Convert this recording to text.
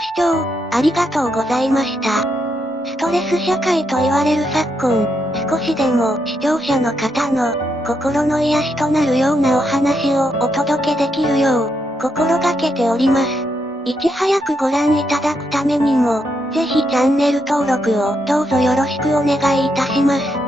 視聴、ありがとうございました。ストレス社会と言われる昨今、少しでも視聴者の方の心の癒しとなるようなお話をお届けできるよう、心がけております。いち早くご覧いただくためにも、ぜひチャンネル登録をどうぞよろしくお願いいたします。